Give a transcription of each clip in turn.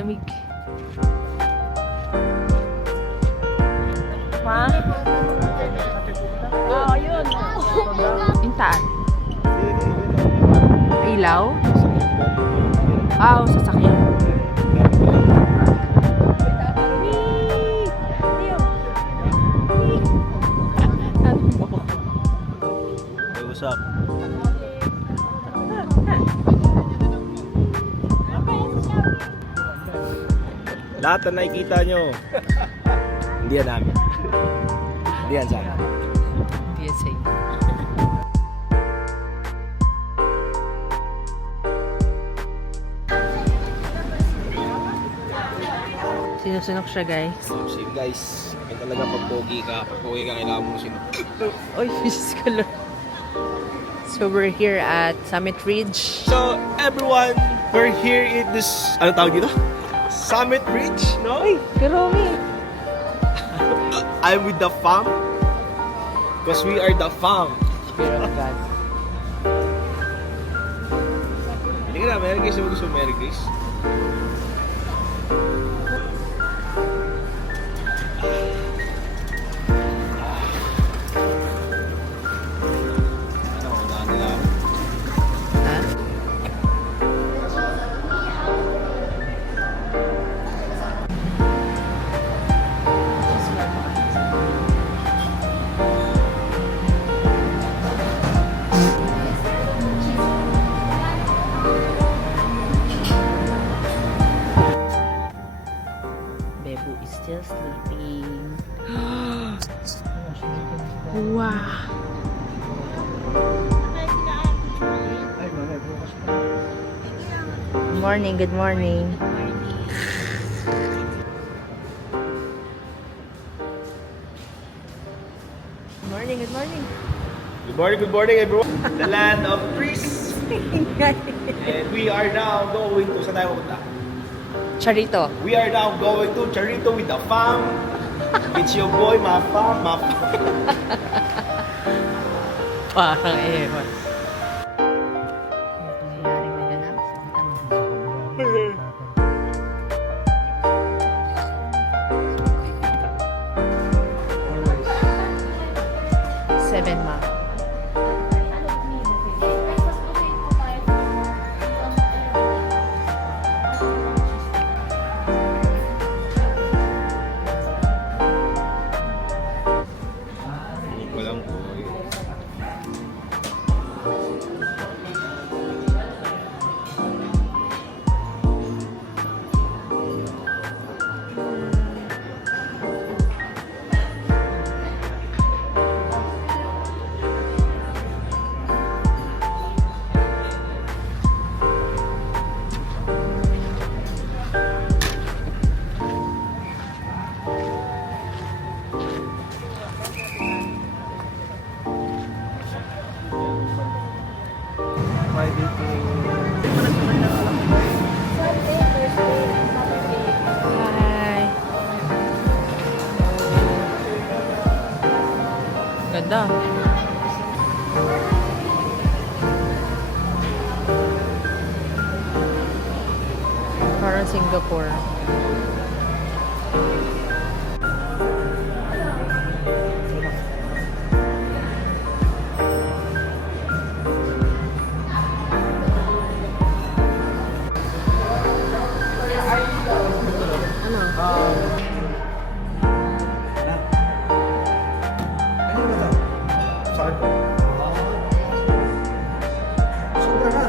lamig. Ma? Oo, yun. Intaan. Ilaw? Sasakyan. Hey, what's up? Lahat na nakikita nyo, hindi yan namin. Hindi yan sa akin. PSA. Sinusunok siya, guys. See you guys. Kaya talaga pag pogi ka, kailangan mo sinok. Oy, Jesus ko Lord. So we're here at Summit Ridge. So, everyone, we're here in this, ano tawag dito? Summit Ridge, no? Uy, Karomi. I'm with the fam. Because we are the fam. Spirit of God. Hindi ka na, Merry Grace. Gusto mo Merry Grace? Ha? Bebu is still sleeping. Wow. Good morning, good morning. Good morning, good morning. Good morning everyone. The land of trees. And we are now going to, saan tayo pupunta? Charito. We are now going to Charito with the fam. It's your boy, my fam. Parang ewan. Nangyayaring naganap sa Batangas. Seven, ma. Walang boy. Hi. Ganda. Parang Singapore. Sakit po. Sobra na.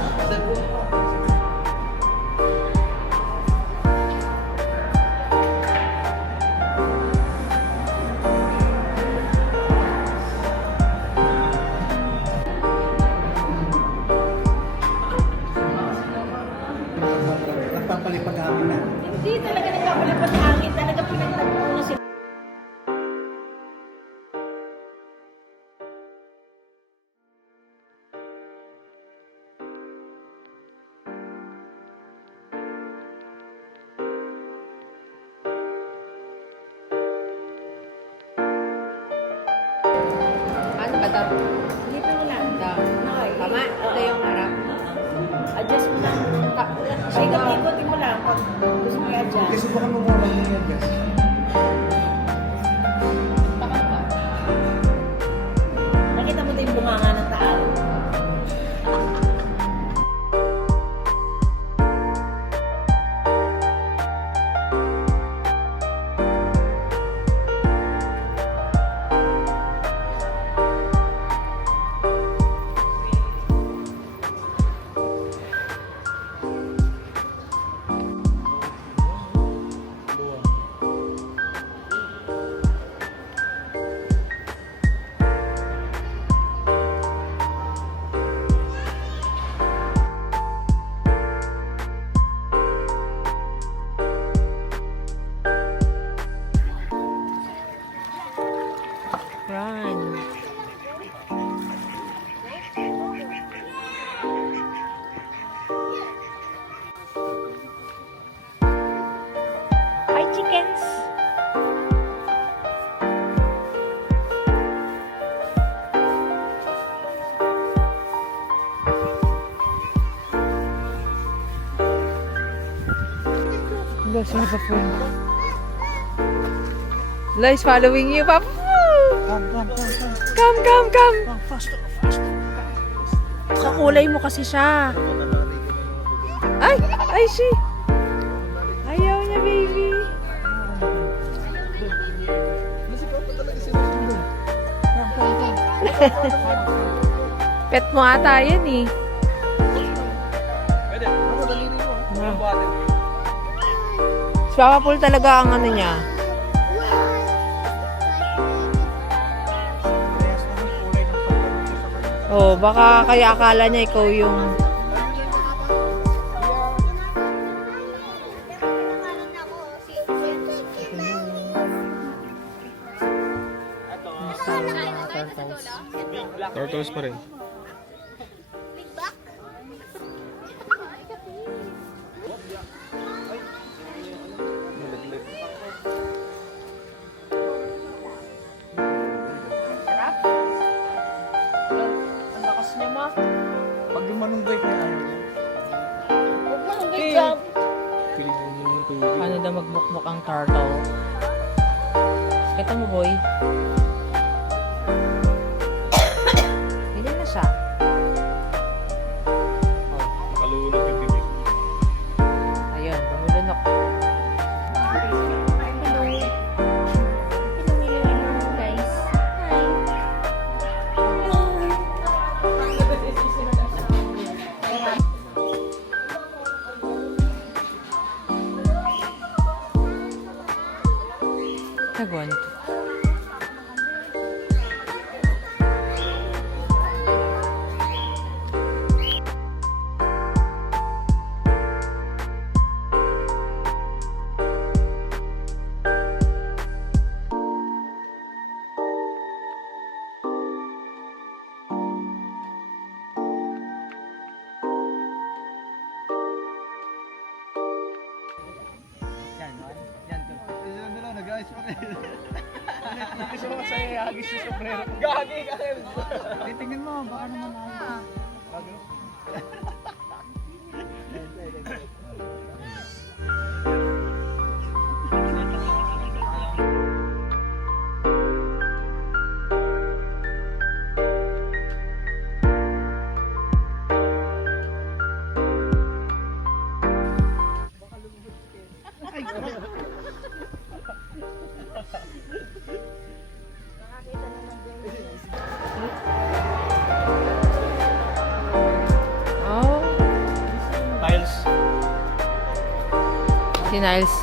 Nagpapalipad namin na. Hindi talaga nagpapalipad ng hangin. Talaga pinagtapunan sila. Ano ba daw? Hindi pa wala. Daw. Tama? Ito yung harap. Adjust mo lang. Ikot-ikotin mo lang pag gusto mo i-adjust. Kasi baka mamula mo yan, guys. Nakita mo din yung bunganga ng taal. Run. Hi, chickens. Love's Papa Food. Love's following you, Papa. Come. Kakulay mo kasi siya. Ay, she. Ayaw niya, baby. Pet mo ata yan eh. Pwede. Ako, daliri mo. Ang buhatin. Si Papa Paul talaga ang ano niya. Oh, baka kaya akala niya ikaw yung... Turtles pa rin. Ang lakas niya, ma. Pag manunggay niya, ayaw niya. Huwag mo nung good job. Pilitin niyo yung tubig. Paano daw magbukbok ang turtle? Kita mo, boy. Ganyan na siya. Oh, Makalulog yung bibig. ayun, lumulunok. Guys. Nagawa nito. Nag-ayos pa rin. Gusto mo sa'yo, hagis yung sombrero. Gagi ka rin. Titingin mo, baka naman ayos. Bago? Oh, Tiles. si Niles.